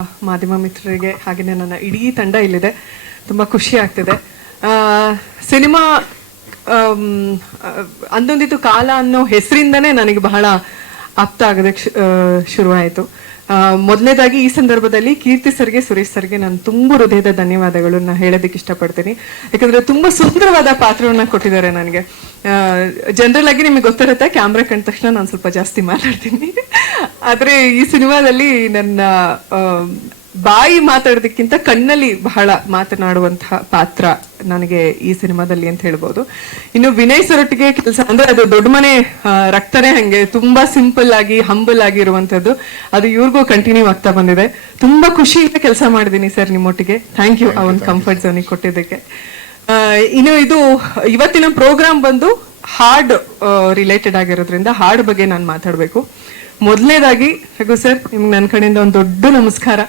ಮಾಧ್ಯಮ ಮಿತ್ರರಿಗೆ ಹಾಗೆಯೇ ನನ್ನ ಇಡೀ ತಂಡ ಇಲ್ಲಿದೆ. ತುಂಬ ಖುಷಿ ಆಗ್ತಿದೆ. ಸಿನಿಮಾ ಅಂದೊಂದಿತ್ತು ಕಾಲ ಅನ್ನೋ ಹೆಸರಿಂದನೇ ನನಗೆ ಬಹಳ ಆಪ್ತ ಆಗೋದಕ್ಕೆ ಶುರುವಾಯಿತು. ಮೊದಲನೇದಾಗಿ ಈ ಸಂದರ್ಭದಲ್ಲಿ ಕೀರ್ತಿ ಸರ್ಗೆ, ಸುರೇಶ್ ಸರ್ಗೆ ನಾನು ತುಂಬ ಹೃದಯದ ಧನ್ಯವಾದಗಳನ್ನ ಹೇಳೋದಕ್ಕೆ ಇಷ್ಟಪಡ್ತೀನಿ. ಯಾಕಂದ್ರೆ ತುಂಬಾ ಸುಂದರವಾದ ಪಾತ್ರವನ್ನ ಕೊಟ್ಟಿದ್ದಾರೆ ನನಗೆ. ಜನರಲ್ ಆಗಿ ನಿಮಗೆ ಗೊತ್ತಿರುತ್ತೆ, ಕ್ಯಾಮ್ರಾ ಕಂಡ ತಕ್ಷಣ ನಾನು ಸ್ವಲ್ಪ ಜಾಸ್ತಿ ಮಾತಾಡ್ತೀನಿ. ಆದ್ರೆ ಈ ಸಿನಿಮಾದಲ್ಲಿ ನನ್ನ ಬಾಯಿ ಮಾತಾಡೋದಕ್ಕಿಂತ ಕಣ್ಣಲ್ಲಿ ಬಹಳ ಮಾತನಾಡುವಂತಹ ಪಾತ್ರ ನನಗೆ ಈ ಸಿನಿಮಾದಲ್ಲಿ ಅಂತ ಹೇಳ್ಬೋದು. ಇನ್ನು ವಿನಯ್ ಸರೊಟ್ಟಿಗೆ ಕೆಲಸ ಅಂದ್ರೆ ಅದು ದೊಡ್ಡ ಮನೆ ರಕ್ತನೇ ಹಂಗೆ ತುಂಬಾ ಸಿಂಪಲ್ ಆಗಿ ಹಂಬಲ್ ಆಗಿರುವಂತದ್ದು, ಅದು ಇವ್ರಿಗೂ ಕಂಟಿನ್ಯೂ ಆಗ್ತಾ ಬಂದಿದೆ. ತುಂಬಾ ಖುಷಿಯಿಂದ ಕೆಲಸ ಮಾಡಿದೀನಿ ಸರ್ ನಿಮ್ಮೊಟ್ಟಿಗೆ. ಥ್ಯಾಂಕ್ ಯು ಆ ಒಂದು ಕಂಫರ್ಟ್ ಝೋನಿಗೆ ಕೊಟ್ಟಿದ್ದಕ್ಕೆ. ಇನ್ನು ಇದು ಇವತ್ತಿನ ಪ್ರೋಗ್ರಾಮ್ ಬಂದು ಹಾಡ್ ರಿಲೇಟೆಡ್ ಆಗಿರೋದ್ರಿಂದ ಹಾಡ್ ಬಗ್ಗೆ ನಾನು ಮಾತಾಡ್ಬೇಕು. ಮೊದಲನೇದಾಗಿ ರಘು ಸರ್, ನಿಮ್ಗೆ ನನ್ನ ಕಡೆಯಿಂದ ಒಂದು ದೊಡ್ಡ ನಮಸ್ಕಾರ.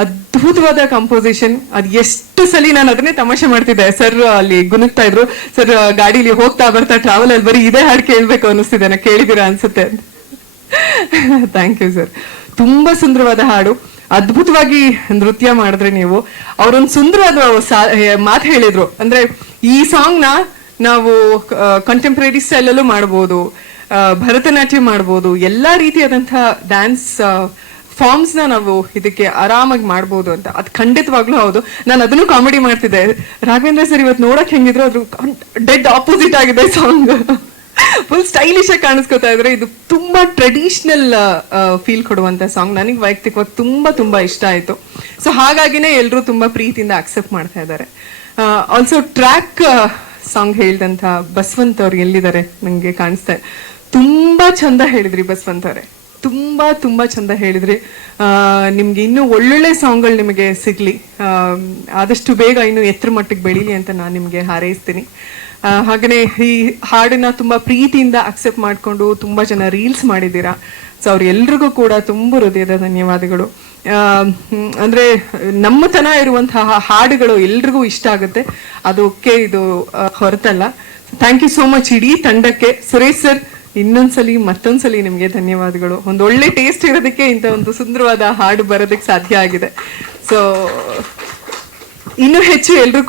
ಅದ್ಭುತವಾದ ಕಂಪೋಸಿಷನ್. ಅದ್ ಎಷ್ಟು ಸಲ ನಾನು ಅದನ್ನೇ ತಮಾಷೆ ಮಾಡ್ತಿದ್ದೆ. ಸರ್ ಅಲ್ಲಿ ಗುನುಗ್ತಾ ಇದ್ರು, ಸರ್ ಗಾಡಿಲಿ ಹೋಗ್ತಾ ಬರ್ತಾ ಟ್ರಾವೆಲ್ ಅಲ್ಲಿ ಬರೀ ಇದೇ ಹಾಡು ಕೇಳ್ಬೇಕು ಅನಿಸ್ತಿದೆ, ನಾ ಕೇಳಿದಿರಾ ಅನ್ಸುತ್ತೆ. Thank you sir. ತುಂಬಾ ಸುಂದರವಾದ ಹಾಡು, ಅದ್ಭುತವಾಗಿ ನೃತ್ಯ ಮಾಡಿದ್ರೆ ನೀವು. ಅವರೊಂದು ಸುಂದರವಾದ ಮಾತು ಹೇಳಿದ್ರು, ಅಂದ್ರೆ ಈ ಸಾಂಗ್ ನ ನಾವು ಕಂಟೆಂಪ್ರರಿ ಸ್ಟೈಲ್ ಅಲ್ಲೂ ಮಾಡ್ಬೋದು, ಭರತನಾಟ್ಯ ಮಾಡ್ಬೋದು, ಎಲ್ಲಾ ರೀತಿಯಾದಂತಹ ಡ್ಯಾನ್ಸ್ ಫಾರ್ಮ್ಸ್ ನ ನಾವು ಇದಕ್ಕೆ ಆರಾಮಾಗಿ ಮಾಡ್ಬೋದು ಅಂತ. ಅದು ಖಂಡಿತವಾಗ್ಲೂ ಹೌದು. ನಾನು ಅದನ್ನು ಕಾಮಿಡಿ ಮಾಡ್ತಿದ್ದೆ. ರಾಘವೇಂದ್ರ ಸರ್ ಇವತ್ತು ನೋಡಕ್ ಹೆಂಗಿದ್ರು ಅದ್ರ ಡೆಡ್ ಆಪೋಸಿಟ್ ಆಗಿದೆ ಸಾಂಗ್. ಫುಲ್ ಸ್ಟೈಲಿಶ್ ಆಗಿ ಕಾಣಿಸ್ಕೊತಾ ಇದ್ರೆ. ಇದು ತುಂಬಾ ಟ್ರೆಡಿಷನಲ್ ಫೀಲ್ ಕೊಡುವಂತ ಸಾಂಗ್. ನನಗೆ ವೈಯಕ್ತಿಕವಾಗಿ ತುಂಬಾ ತುಂಬಾ ಇಷ್ಟ ಆಯ್ತು. ಸೊ ಹಾಗಾಗಿನೇ ಎಲ್ರು ತುಂಬಾ ಪ್ರೀತಿಯಿಂದ ಅಕ್ಸೆಪ್ಟ್ ಮಾಡ್ತಾ ಇದ್ದಾರೆ. ಆಲ್ಸೋ ಟ್ರ್ಯಾಕ್ ಸಾಂಗ್ ಹೇಳ್ದಂತ ಬಸವಂತ್ ಅವ್ರು ಎಲ್ಲಿದ್ದಾರೆ ನಂಗೆ ಕಾಣಿಸ್ತಾ. ತುಂಬಾ ಚಂದ ಹೇಳಿದ್ರಿ ಬಸವಂತ್ ಅವರೇ, ತುಂಬಾ ತುಂಬಾ ಚಂದ ಹೇಳಿದ್ರಿ. ನಿಮ್ಗೆ ಇನ್ನೂ ಒಳ್ಳೊಳ್ಳೆ ಸಾಂಗ್ಗಳು ನಿಮಗೆ ಸಿಗ್ಲಿ, ಆದಷ್ಟು ಬೇಗ ಇನ್ನು ಎತ್ತರ ಮಟ್ಟಿಗೆ ಬೆಳೀಲಿ ಅಂತ ನಾನು ನಿಮ್ಗೆ ಹಾರೈಸ್ತೀನಿ. ಹಾಗೇನೆ ಈ ಹಾಡನ್ನ ತುಂಬಾ ಪ್ರೀತಿಯಿಂದ ಅಕ್ಸೆಪ್ಟ್ ಮಾಡ್ಕೊಂಡು ತುಂಬಾ ಜನ ರೀಲ್ಸ್ ಮಾಡಿದ್ದೀರಾ. ಸೊ ಅವ್ರೆಲ್ರಿಗೂ ಕೂಡ ತುಂಬ ಹೃದಯದ ಧನ್ಯವಾದಗಳು. ಅಂದ್ರೆ ನಮ್ಮತನ ಇರುವಂತಹ ಹಾಡುಗಳು ಎಲ್ರಿಗೂ ಇಷ್ಟ ಆಗುತ್ತೆ, ಅದಕ್ಕೆ ಇದು ಹೊರತಲ್ಲ. ಥ್ಯಾಂಕ್ ಯು ಸೋ ಮಚ್ ಇಡೀ ತಂಡಕ್ಕೆ. ಸುರೇಶ್ ಸರ್, ಇನ್ನೊಂದ್ಸಲಿ ಮತ್ತೊಂದ್ಸಲಿ ನಿಮ್ಗೆ ಧನ್ಯವಾದಗಳು. ಒಂದು ಒಳ್ಳೆ ಟೇಸ್ಟ್ ಇರೋದಕ್ಕೆ ಇಂಥ ಒಂದು ಸುಂದರವಾದ ಹಾಡು ಬರೋದಕ್ಕೆ ಸಾಧ್ಯ ಆಗಿದೆ. ಸೊ ಇನ್ನೂ ಹೆಚ್ಚು ಎಲ್ರು